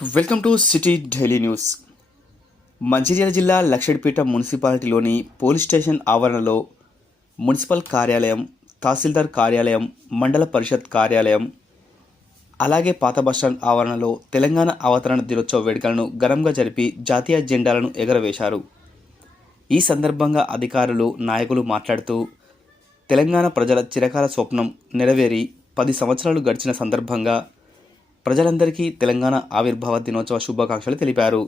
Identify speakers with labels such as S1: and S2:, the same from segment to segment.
S1: Welcome to city daily news. Mancherial జిల్లా లక్షడిపేట మున్సిపాలిటీలోని police station ఆవరణలో మున్సిపల్ కార్యాలయం తహసీల్దార్ కార్యాలయం మండల పరిషత్ కార్యాలయం అలాగే పాత బస్టాండ్ ఆవరణలో తెలంగాణ అవతరణ దినోత్సవ వేడుకలను ఘనంగా జరిపి జాతీయ జెండాలను ఎగరవేశారు. ఈ సందర్భంగా అధికారులు నాయకులు మాట్లాడుతూ తెలంగాణ ప్రజల చిరకాల స్వప్నం నెరవేరి పది సంవత్సరాలు గడిచిన సందర్భంగా ప్రజలందరికీ తెలంగాణ ఆవిర్భావ దినోత్సవ శుభాకాంక్షలు తెలిపారు.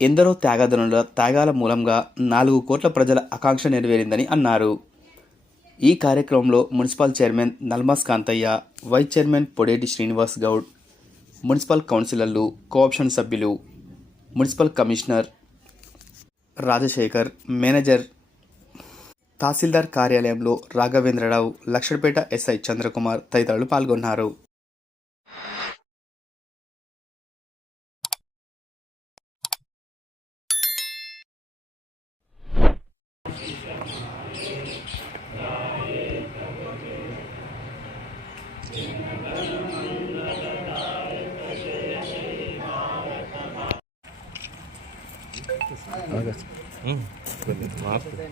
S1: ఎందరో త్యాగదనుల త్యాగాల మూలంగా నాలుగు కోట్ల ప్రజల ఆకాంక్ష నెరవేరిందని అన్నారు. ఈ కార్యక్రమంలో municipal chairman Nalmas Kanthaiah vice chairman Podeti Srinivas Goud municipal కౌన్సిలర్లు కోఆప్షన్ సభ్యులు municipal commissioner Rajasekhar manager tahsildar కార్యాలయంలో రాఘవేంద్రరావు లక్షడిపేట ఎస్ఐ చంద్రకుమార్ తదితరులు పాల్గొన్నారు.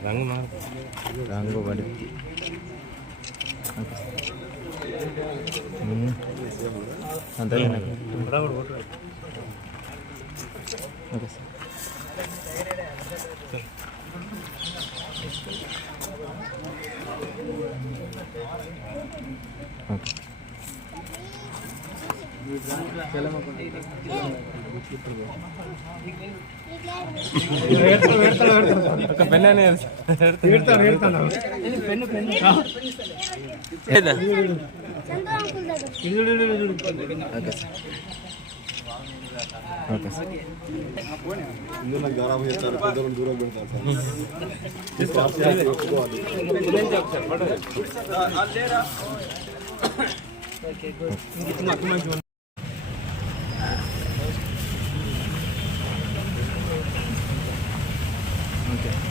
S2: రంగు మార్పు
S3: రంగు పడి అంతే ఓకే సార్ ఓకే
S2: ఒక పెన్
S3: ఓకే. సార్
S4: ఇందులో గరాబ్ చేస్తారు పెద్దలను దూరం పెడతారు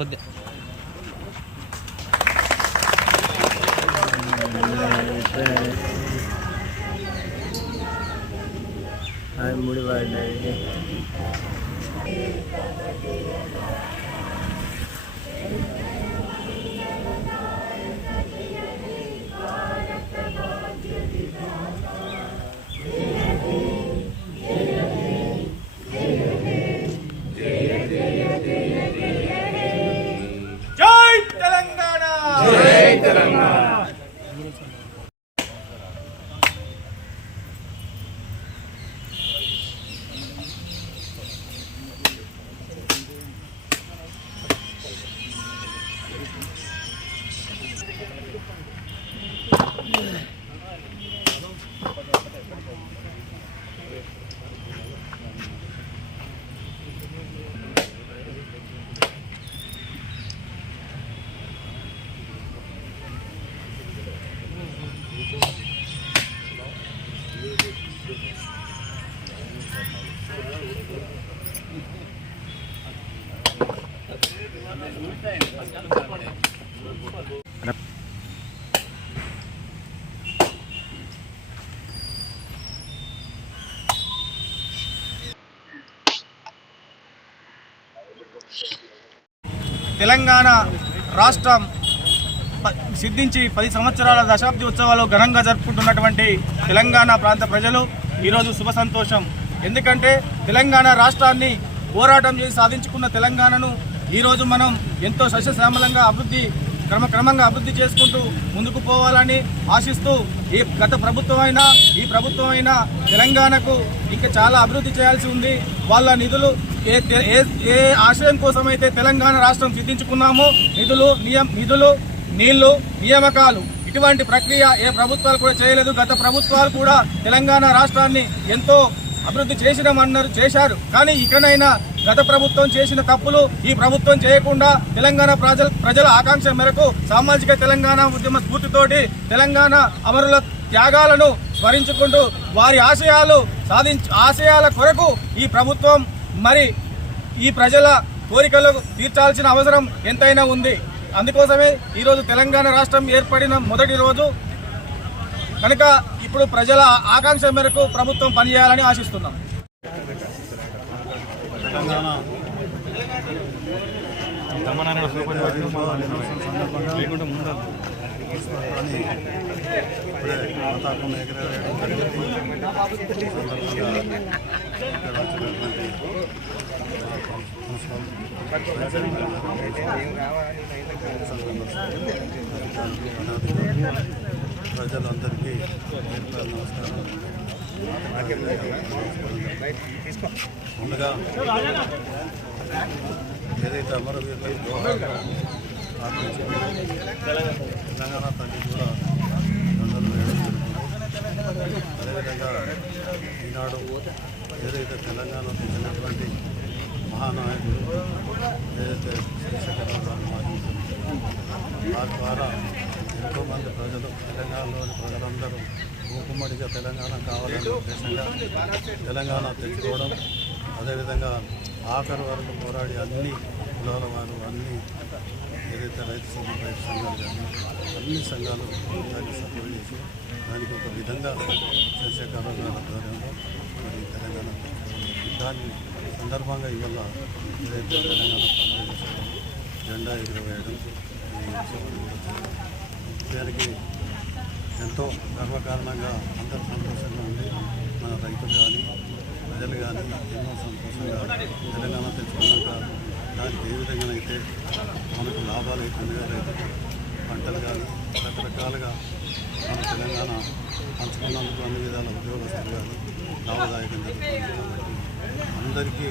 S2: I'm
S3: moving right
S2: there. Telangana
S5: రాష్ట్రం ప- సిద్ధించి పది సంవత్సరాల దశాబ్ది ఉత్సవాలు ఘనంగా జరుపుకుంటున్నటువంటి తెలంగాణ ప్రాంత ప్రజలు ఈరోజు శుభ సంతోషం. ఎందుకంటే తెలంగాణ రాష్ట్రాన్ని పోరాటం చేసి సాధించుకున్న తెలంగాణను ఈరోజు మనం ఎంతో సస్యశ్యామలంగా అభివృద్ధి క్రమక్రమంగా అభివృద్ధి చేసుకుంటూ ముందుకు పోవాలని ఆశిస్తూ ఈ గత ప్రభుత్వం అయినా ఈ ప్రభుత్వం అయినా తెలంగాణకు ఇంకా చాలా అభివృద్ధి చేయాల్సి ఉంది. వాళ్ళ నిధులు ఏ ఏ ఏ ఆశయం కోసం అయితే తెలంగాణ రాష్ట్రం సిద్ధించుకున్నామో నిధులు నియం నిధులు నీళ్ళు నియామకాలు ఇటువంటి ప్రక్రియ ఏ ప్రభుత్వాలు కూడా చేయలేదు. గత ప్రభుత్వాలు కూడా తెలంగాణ రాష్ట్రాన్ని ఎంతో అభివృద్ధి చేసినామన్నారు చేశారు. కానీ ఇకనైనా గత ప్రభుత్వం చేసిన తప్పులు ఈ ప్రభుత్వం చేయకుండా తెలంగాణ ప్రజల ప్రజల ఆకాంక్ష మేరకు సామాజిక తెలంగాణ ఉద్యమ స్ఫూర్తితోటి తెలంగాణ అమరుల త్యాగాలను స్మరించుకుంటూ వారి ఆశయాలు సాధించ ఆశయాల కొరకు ఈ ప్రభుత్వం మరి ఈ ప్రజల కోరికలు తీర్చాల్సిన అవసరం ఎంతైనా ఉంది. అందుకోసమే ఈరోజు తెలంగాణ రాష్ట్రం ఏర్పడిన మొదటి రోజు కనుక ఇప్పుడు ప్రజల ఆకాంక్ష మేరకు ప్రభుత్వం పనిచేయాలని ఆశిస్తున్నాం.
S4: తెలంగాణ. అని ఇప్పుడే పతాకం ఎగరవేయడం ప్రజలందరికీ నమస్కారం. ముందుగా ఏదైతే అమరవీరులు తెలంగాణ తల్లి కూడా దండలు వేయడం జరుగుతుంది అదేవిధంగా ఈనాడు ఏదైతే తెలంగాణకు తెచ్చినటువంటి మహానాయకుడు ఏదైతే శేషకరావు గారు వారి ద్వారా ఎంతోమంది ప్రజలు తెలంగాణలోని ప్రజలందరూ మూకుమ్మడిగా తెలంగాణ కావాలనే ఉద్దేశంగా తెలంగాణ తెచ్చుకోవడం అదేవిధంగా ఆఖరి వరకు పోరాడి అన్ని కులాల వారు అన్ని ఏదైతే రైతు సంఘం రైతు సంఘాలు కానీ అన్ని సంఘాలు దాన్ని సపోర్ట్ చేసి దానికి ఒక విధంగా చంద్రశేఖరరావు ఆధ్వర్యంలో మరి తెలంగాణ దాని సందర్భంగా ఇవాళ ఏదైతే తెలంగాణ జెండా ఎగురవేయడం ఈ దానికి ఎంతో గర్వకారణంగా అందరూ సంతోషంగా ఉంది మన రైతులు కానీ ప్రజలు కానీ ఎన్నో సంతోషంగా తెలంగాణ తెచ్చుకున్నాక దానికి ఏ విధంగా అయితే మనకు లాభాలు అవుతుందిగా రైతులు పంటలు కానీ రకరకాలుగా మన తెలంగాణ పంచుకున్నందుకు అన్ని విధాల ఉద్యోగస్తులు కానీ లాభదాయకం జరుగుతుంది అందరికీ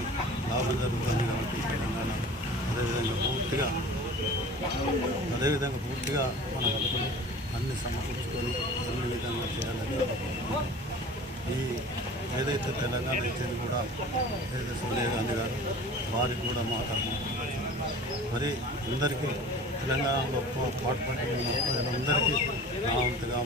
S4: లాభం జరుగుతుంది కాబట్టి తెలంగాణ అదేవిధంగా పూర్తిగా అదేవిధంగా పూర్తిగా మన హక్కులు అన్ని సమకూర్చుకొని అన్ని విధంగా చేయాలని ఈ ఏదైతే తెలంగాణ ఇచ్చేది కూడా ఏదైతే సోనియా గాంధీ గారు వారికి కూడా మాట్లాడు మరి అందరికీ తెలంగాణలో పో- అందరికీ ఉన్న నా వంతుగా